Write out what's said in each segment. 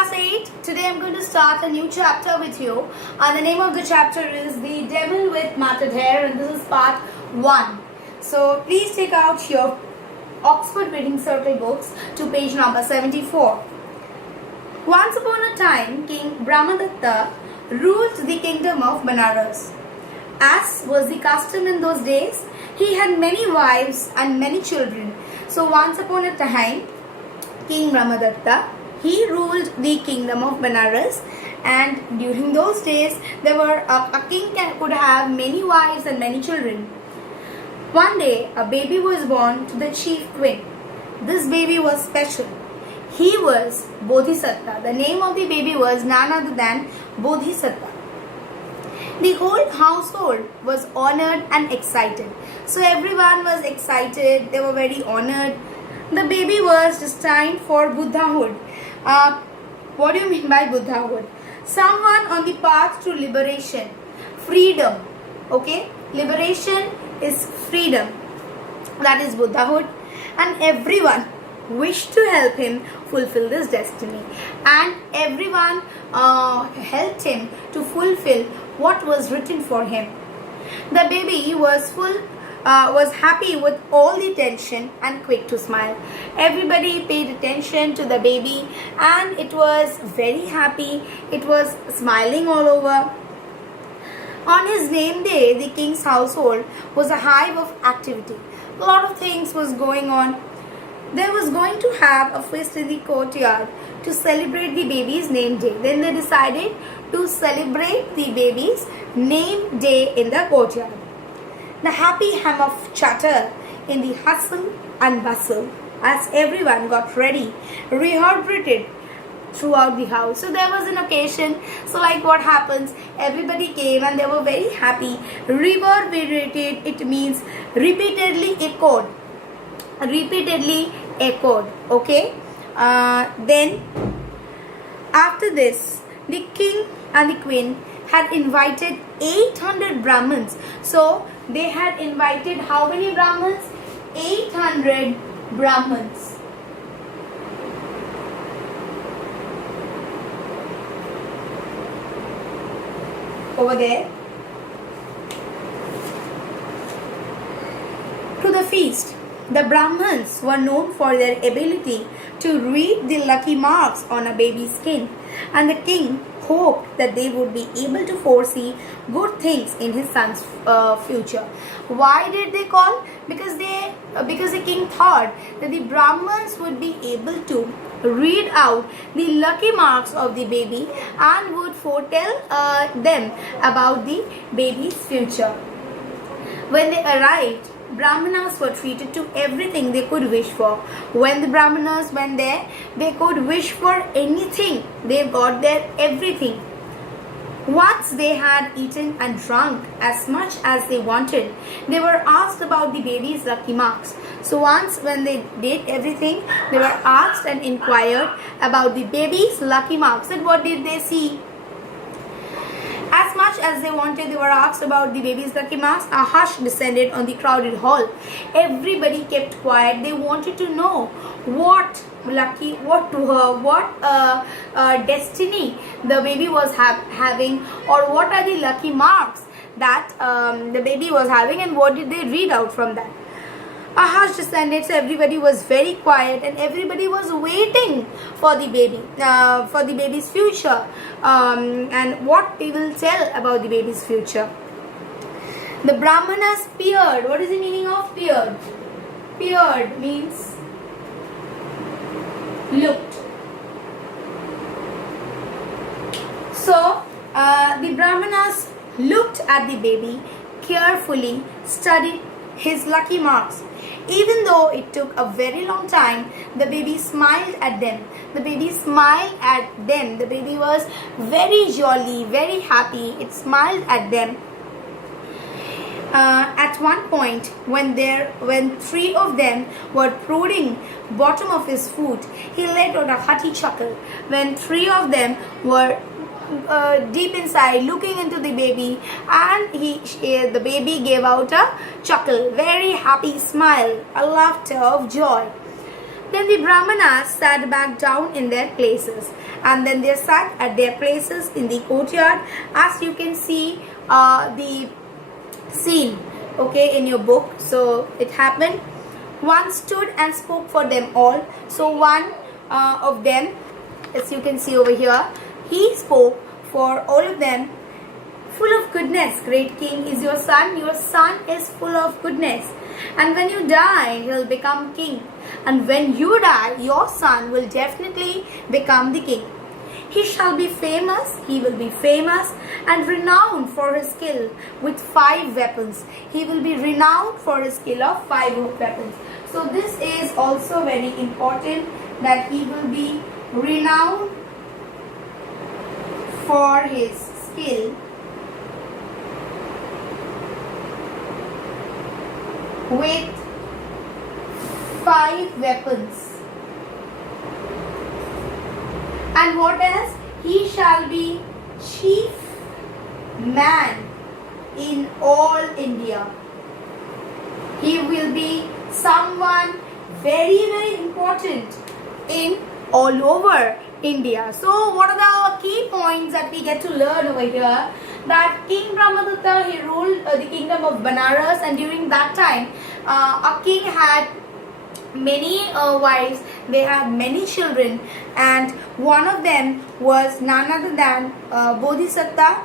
class 8. Today I'm going to start a new chapter with you. The name of the chapter is The Devil with Matted Hair, and this is part 1. So please take out your Oxford Reading Circle books to page number 74. Once upon a time, King Brahmadatta ruled the kingdom of Banaras. As was the custom in those days, he had many wives and many children. So once upon a time, King Brahmadatta, he ruled the kingdom of Banaras, and during those days there were a king could have many wives and many children. One day a baby was born to the chief queen. This baby was special. He was Bodhisattva. The name of the baby was none other than Bodhisattva. The whole household was honored and excited. So everyone was excited. They were very honored. The baby was destined for Buddhahood. What do you mean by Buddhahood? Someone on the path to liberation, freedom. Okay, liberation is freedom. That is Buddhahood, and everyone wished to help him fulfill this destiny, and everyone helped him to fulfill what was written for him. The baby was happy with all the tension and quick to smile. Everybody paid attention to the baby and it was very happy. It was smiling all over. On his name day, the king's household was a hive of activity. A lot of things was going on. They was going to have a feast in the courtyard to celebrate the baby's name day. Then they decided to celebrate the baby's name day in the courtyard. The happy hum of chatter in the hustle and bustle as everyone got ready reverberated throughout the house. So there was an occasion. So like what happens, everybody came and they were very happy. Reverberated, it means repeatedly echoed. Okay. Then after this, the king and the queen had invited 800 Brahmins. So they had invited how many Brahmins? 800 Brahmins. Over there. To the feast. The Brahmins were known for their ability to read the lucky marks on a baby's skin, and the king hoped that they would be able to foresee good things in his son's future. Why did they call? Because the king thought that the Brahmins would be able to read out the lucky marks of the baby and would foretell them about the baby's future. When they arrived, Brahmanas were treated to everything they could wish for. When the Brahmanas went there, they could wish for anything. They got there everything. Once they had eaten and drunk as much as they wanted, they were asked about the baby's lucky marks. So once when they did everything, they were asked and inquired about the baby's lucky marks. And what did they see? As much as they wanted, they were asked about the baby's lucky marks. A hush descended on the crowded hall. Everybody kept quiet. They wanted to know what destiny the baby was having, or what are the lucky marks that the baby was having, and what did they read out from that. A hush descended, so everybody was very quiet and everybody was waiting for the baby, for the baby's future, and what they will tell about the baby's future. The Brahmanas peered. What is the meaning of peered? Peered means looked. So the Brahmanas looked at the baby carefully, studied his lucky marks. Even though it took a very long time, the baby smiled at them. The baby smiled at them. The baby was very jolly, very happy. It smiled at them. At one point, when three of them were prodding bottom of his foot, he let out a hearty chuckle. When three of them were deep inside looking into the baby, and the baby gave out a chuckle, very happy smile, a laughter of joy. Then the Brahmanas sat back down in their places, and then they sat at their places in the courtyard, as you can see the scene, okay, in your book. So it happened. One stood and spoke for them all. So one of them, as you can see over here, he spoke for all of them. Full of goodness, great king is your son. Your son is full of goodness. And when you die, he'll become king. And when you die, your son will definitely become the king. He shall be famous, he will be famous and renowned for his skill with 5 weapons. He will be renowned for his skill of 5 weapons. So this is also very important, that he will be renowned for his skill with 5 weapons. And what else? He shall be chief man in all India. He will be someone very, very important in all over India. So what are the key points that we get to learn over here? That King Brahmadutta, he ruled the kingdom of Banaras, and during that time a king had many wives, they had many children, and one of them was none other than Bodhisatta.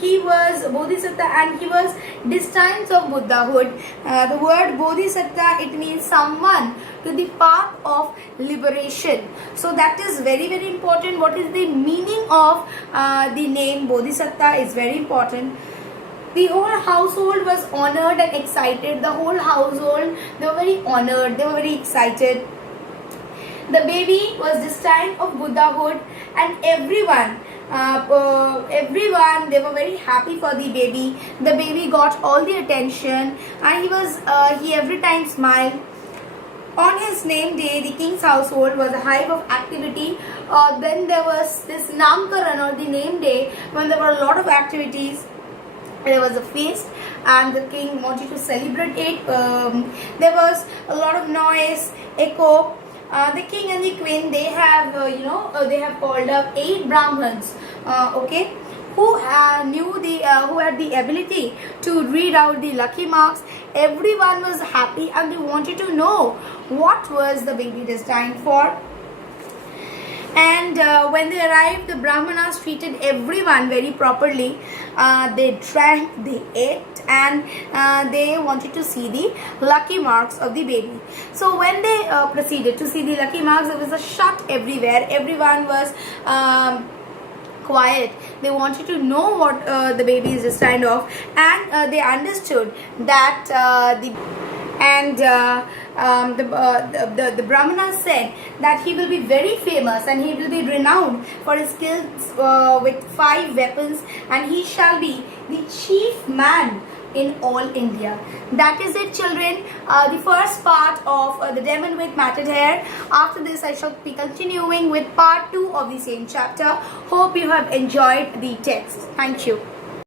He was Bodhisatta, and he was destined of Buddhahood. The word Bodhisatta, it means someone to the path of liberation. So that is very, very important. What is the meaning of the name Bodhisatta is very important. The whole household was honored and excited. The whole household, they were very honored, they were very excited. The baby was destined of Buddhahood, and everyone, they were very happy for the baby. The baby got all the attention, and he every time smiled. On his name day, the king's household was a hive of activity. Then there was this Namkaran, or the name day, when there were a lot of activities. There was a feast, and the king wanted to celebrate it. There was a lot of noise, echo. The king and the queen, they have they have called up 8 Brahmins, who had the ability to read out the lucky marks. Everyone was happy, and they wanted to know what was the baby destined for. And when they arrived, the Brahmanas treated everyone very properly. They drank, they ate, and they wanted to see the lucky marks of the baby. So when they proceeded to see the lucky marks, there was a shut everywhere. Everyone was quiet. They wanted to know what the baby is destined of, and they understood that the Brahmana said that he will be very famous, and he will be renowned for his skills with 5 weapons, and he shall be the chief man in all India. That is it, children. The first part of the Demon with Matted Hair. After this, I shall be continuing with part 2 of the same chapter. Hope you have enjoyed the text. Thank you.